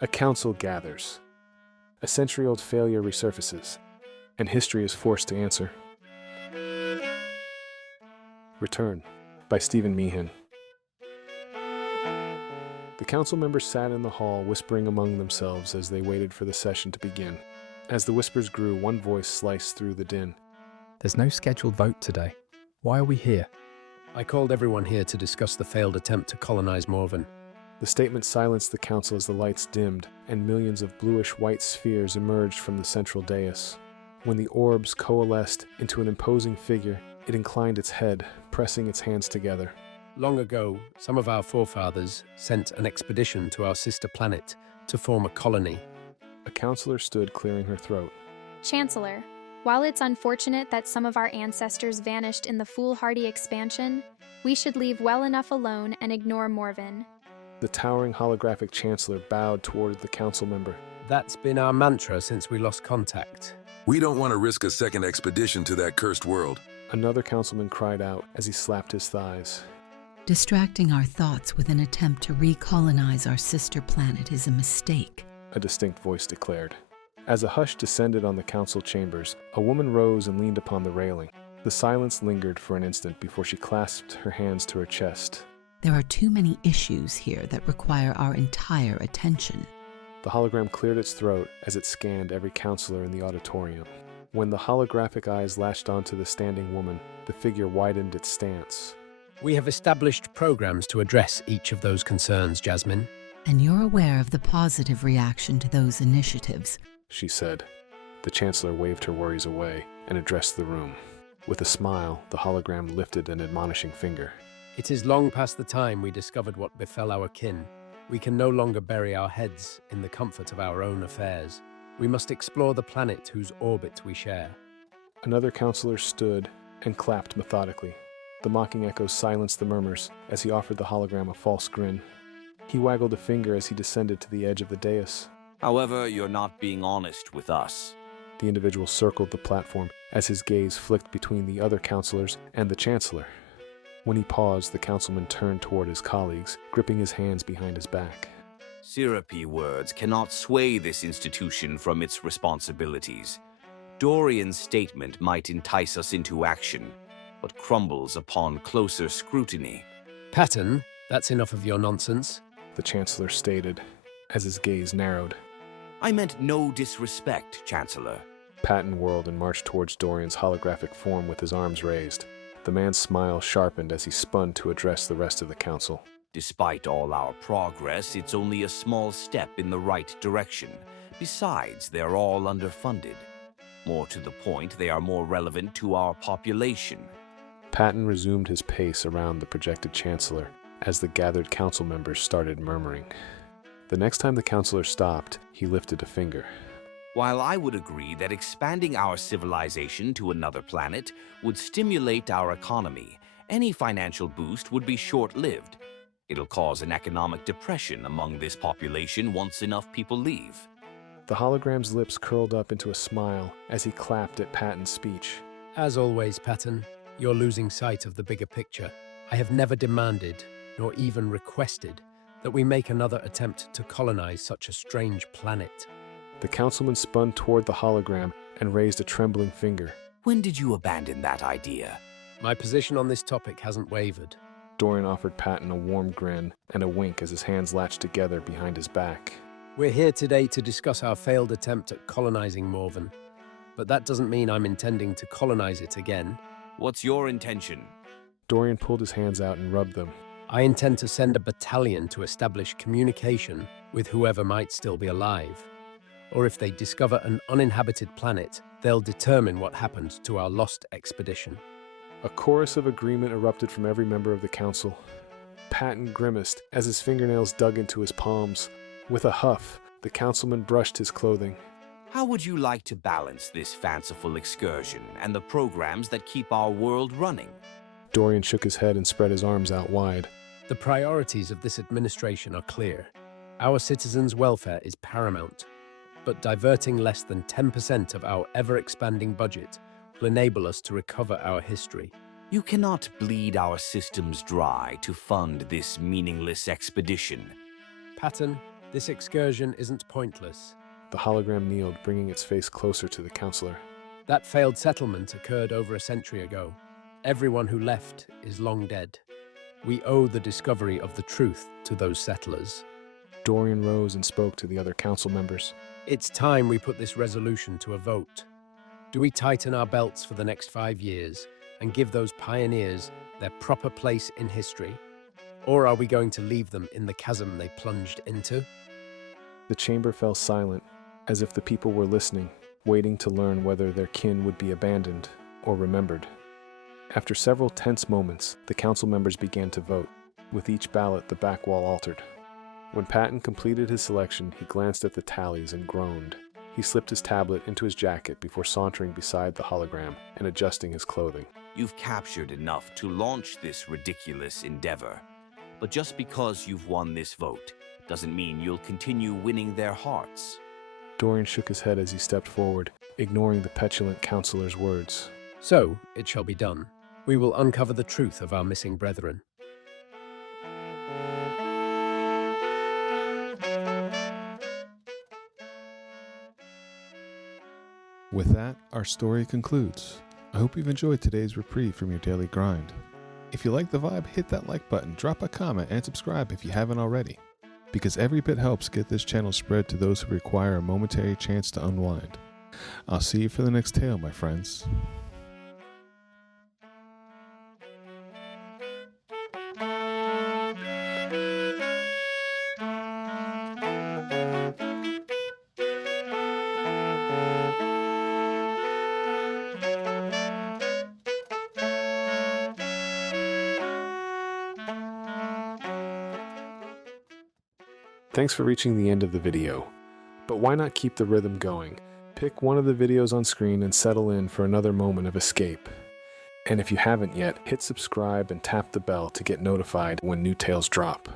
A council gathers. A century-old failure resurfaces, and history is forced to answer. Return by Stephen Meehan. The council members sat in the hall, whispering among themselves as they waited for the session to begin. As the whispers grew, one voice sliced through the din. There's no scheduled vote today. Why are we here? I called everyone here to discuss the failed attempt to colonize Morven. The statement silenced the council as the lights dimmed, and millions of bluish-white spheres emerged from the central dais. When the orbs coalesced into an imposing figure, it inclined its head, pressing its hands together. Long ago, some of our forefathers sent an expedition to our sister planet to form a colony. A counselor stood, clearing her throat. Chancellor, while it's unfortunate that some of our ancestors vanished in the foolhardy expansion, we should leave well enough alone and ignore Morven. The towering holographic chancellor bowed toward the council member. That's been our mantra since we lost contact. We don't want to risk a second expedition to that cursed world. Another councilman cried out as he slapped his thighs. Distracting our thoughts with an attempt to recolonize our sister planet is a mistake, A distinct voice declared. As a hush descended on the council chambers, a woman rose and leaned upon the railing. The silence lingered for an instant before she clasped her hands to her chest. There are too many issues here that require our entire attention. The hologram cleared its throat as it scanned every counselor in the auditorium. When the holographic eyes latched onto the standing woman, the figure widened its stance. We have established programs to address each of those concerns, Jasmine. And you're aware of the positive reaction to those initiatives, She said. The chancellor waved her worries away and addressed the room. With a smile, the hologram lifted an admonishing finger. It is long past the time we discovered what befell our kin. We can no longer bury our heads in the comfort of our own affairs. We must explore the planet whose orbit we share. Another counselor stood and clapped methodically. The mocking echoes silenced the murmurs as he offered the hologram a false grin. He waggled a finger as he descended to the edge of the dais. However, you're not being honest with us. The individual circled the platform as his gaze flicked between the other counselors and the chancellor. When he paused, the councilman turned toward his colleagues, gripping his hands behind his back. Syrupy words cannot sway this institution from its responsibilities. Dorian's statement might entice us into action, but crumbles upon closer scrutiny. Patton, that's enough of your nonsense. The chancellor stated, as his gaze narrowed. I meant no disrespect, Chancellor. Patton whirled and marched towards Dorian's holographic form with his arms raised. The man's smile sharpened as he spun to address the rest of the council. Despite all our progress, it's only a small step in the right direction. Besides, they're all underfunded. More to the point, they are more relevant to our population. Patton resumed his pace around the projected chancellor as the gathered council members started murmuring. The next time the counselor stopped, he lifted a finger. While I would agree that expanding our civilization to another planet would stimulate our economy, any financial boost would be short-lived. It'll cause an economic depression among this population once enough people leave. The hologram's lips curled up into a smile as he clapped at Patton's speech. As always, Patton, you're losing sight of the bigger picture. I have never demanded, nor even requested, that we make another attempt to colonize such a strange planet. The councilman spun toward the hologram and raised a trembling finger. When did you abandon that idea? My position on this topic hasn't wavered. Dorian offered Patton a warm grin and a wink as his hands latched together behind his back. We're here today to discuss our failed attempt at colonizing Morven. But that doesn't mean I'm intending to colonize it again. What's your intention? Dorian pulled his hands out and rubbed them. I intend to send a battalion to establish communication with whoever might still be alive. Or if they discover an uninhabited planet, they'll determine what happened to our lost expedition. A chorus of agreement erupted from every member of the council. Patton grimaced as his fingernails dug into his palms. With a huff, the councilman brushed his clothing. How would you like to balance this fanciful excursion and the programs that keep our world running? Dorian shook his head and spread his arms out wide. The priorities of this administration are clear. Our citizens' welfare is paramount, but diverting less than 10% of our ever-expanding budget will enable us to recover our history. You cannot bleed our systems dry to fund this meaningless expedition. Patton, This excursion isn't pointless. The hologram kneeled, bringing its face closer to the counselor. That failed settlement occurred over a century ago. Everyone who left is long dead. We owe the discovery of the truth to those settlers. Dorian rose and spoke to the other council members. It's time we put this resolution to a vote. Do we tighten our belts for the next 5 years and give those pioneers their proper place in history? Or are we going to leave them in the chasm they plunged into? The chamber fell silent, as if the people were listening, waiting to learn whether their kin would be abandoned or remembered. After several tense moments, the council members began to vote. With each ballot, the back wall altered. When Patton completed his selection, he glanced at the tallies and groaned. He slipped his tablet into his jacket before sauntering beside the hologram and adjusting his clothing. You've captured enough to launch this ridiculous endeavor. But just because you've won this vote doesn't mean you'll continue winning their hearts. Dorian shook his head as he stepped forward, ignoring the petulant counselor's words. So, it shall be done. We will uncover the truth of our missing brethren. With that, our story concludes. I hope you've enjoyed today's reprieve from your daily grind. If you like the vibe, hit that like button, drop a comment, and subscribe if you haven't already, because every bit helps get this channel spread to those who require a momentary chance to unwind. I'll see you for the next tale, my friends. Thanks for reaching the end of the video. But why not keep the rhythm going? Pick one of the videos on screen and settle in for another moment of escape. And if you haven't yet, hit subscribe and tap the bell to get notified when new tales drop.